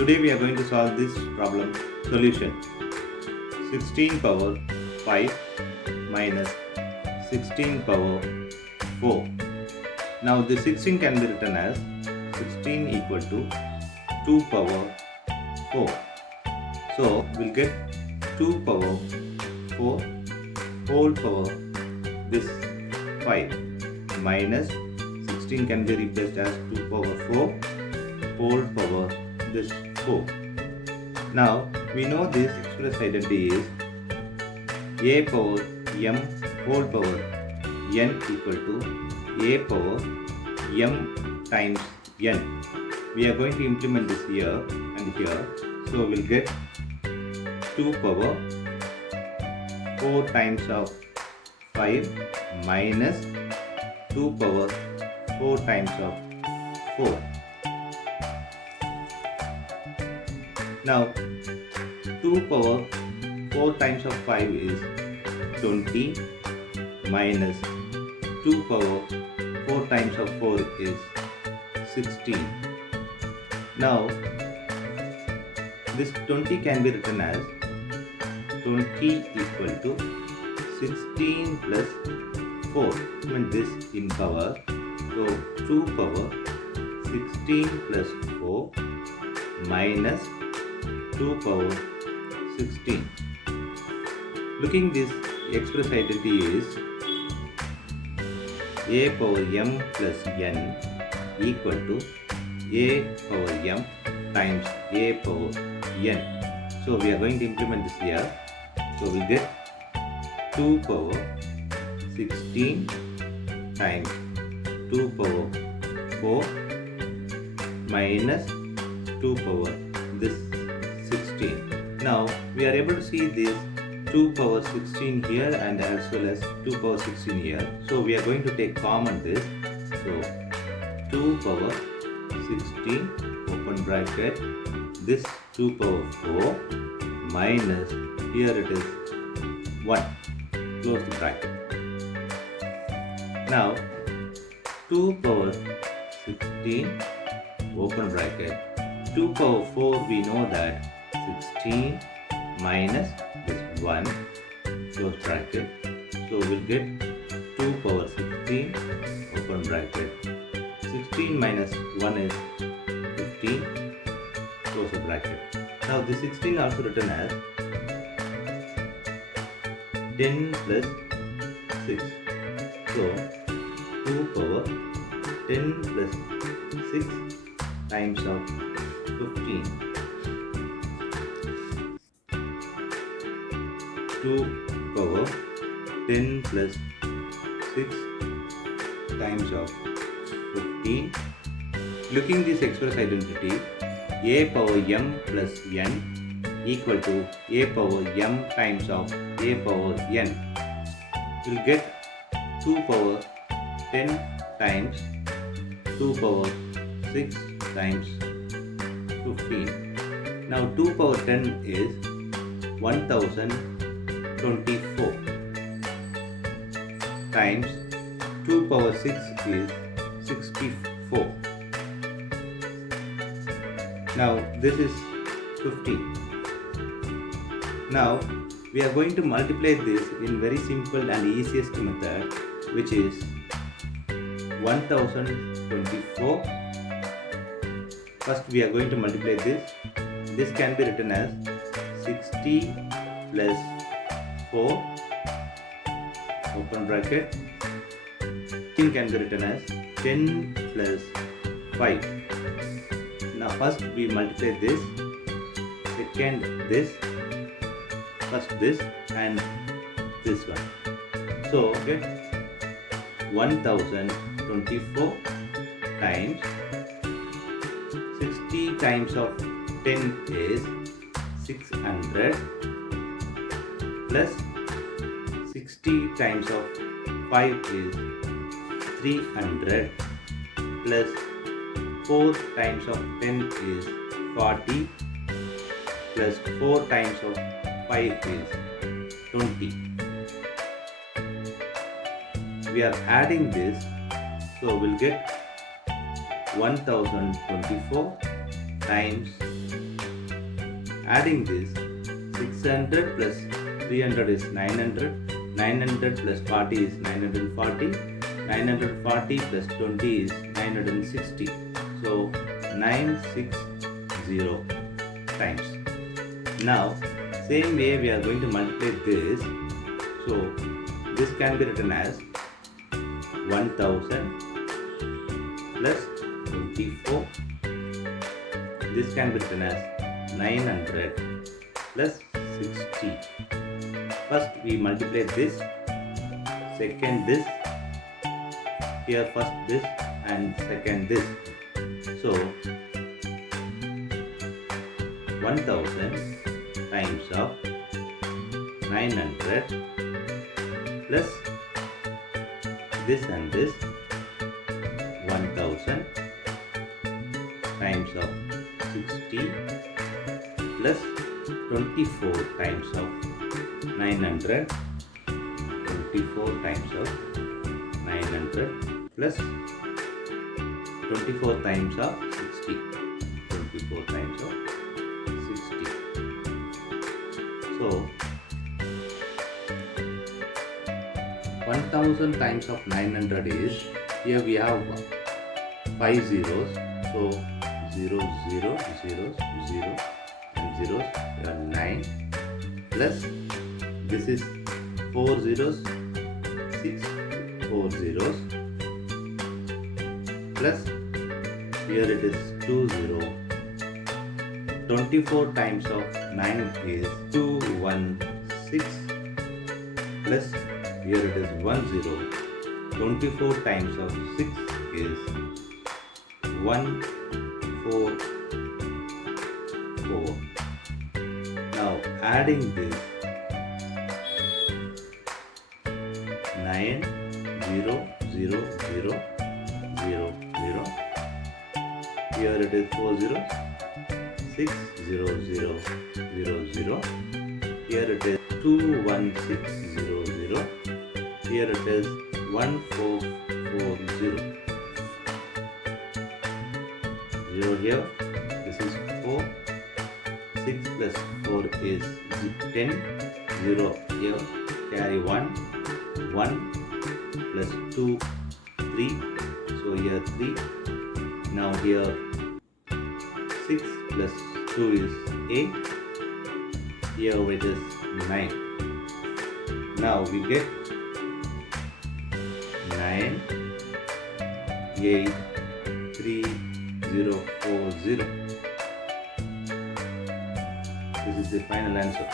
Today we are going to solve this problem. Solution: 16 power 5 minus 16 power 4. Now the 16 can be written as 16 equal to 2 power 4. So we'll get 2 power 4 whole power this 5 minus 16 can be replaced as 2 power 4 whole power this 4. Now we know this express identity is a power m whole power n equal to a power m times n. We are going to implement this here and here. So we'll get 2 power 4 times of 5 minus 2 power 4 times of 4. Now 2 power 4 times of 5 is 20 minus 2 power 4 times of 4 is 16. Now this 20 can be written as 20 equal to 16 plus 4. And this in power. So 2 power 16 plus 4 minus 2 power 16. Looking this express identity is a power m plus n equal to a power m times a power n. So we are going to implement this here. So we get 2 power 16 times 2 power 4 minus 2 power this 16. Now we are able to see this 2 power 16 here and as well as 2 power 16 here. So we are going to take common this. So 2 power 16 open bracket this 2 power 4 minus here it is 1 close the bracket. Now 2 power 16 open bracket 2 power 4 we know that 16 minus this 1 close bracket. So we'll get 2 power 16 open bracket 16 minus 1 is 15 close the bracket. Now the 16 also written as 10 plus 6. So 2 power 10 plus 6 times of 15. 2 power 10 plus 6 times of 15. Looking this express identity, a power m plus n equal to a power m times of a power n. We'll get 2 power 10 times 2 power 6 times 15. Now 2 power 10 is 1024 times 2 power 6 is 64. Now this is 15. Now we are going to multiply this in very simple and easiest method, which is 1024. First we are going to multiply this. This can be written as 60 plus 4 open bracket. It can be written as 10 plus 5. Now first we multiply this, second this, first this and this one. So get 1024 times 60 times of 10 is 600 plus 60 times of 5 is 300 plus 4 times of 10 is 40 plus 4 times of 5 is 20. We are adding this, so we'll get 1024 times adding this 600 plus 300 is 900, 900 plus 40 is 940, 940 plus 20 is 960. So 960 times. Now same way we are going to multiply this. So this can be written as 1000 plus 24. This can be written as 900 plus 60. First we multiply this, second this, here first this and second this. So 1000 times of 900 plus this and this, 1000 times of 60 plus 24 times of 900, 24 times of 900 plus 24 times of 60, 24 times of 60. So 1000 times of 900 is, here we have 5 zeros, so 0, 0, 0, 0 and zeros, here 9 plus this is 4 zeros, 6, 4 zeros plus here it is 2 0. 24 times of 9 is 216 plus here it is 10. 24 times of 6 is 144. Now adding this 9 0 0 0 0 0. Here it is 4 zeros, 6 0 0 0 0. Here it is 21600. Here it is 1440. 0 here. This is 4. 6 plus 4 is 10. 0 here. Carry 1. 1 plus 2, 3. So here 3. Now here 6 plus 2 is 8. Here it is 9. Now we get 9, 8, 3, 0, 4, 0. This is the final answer.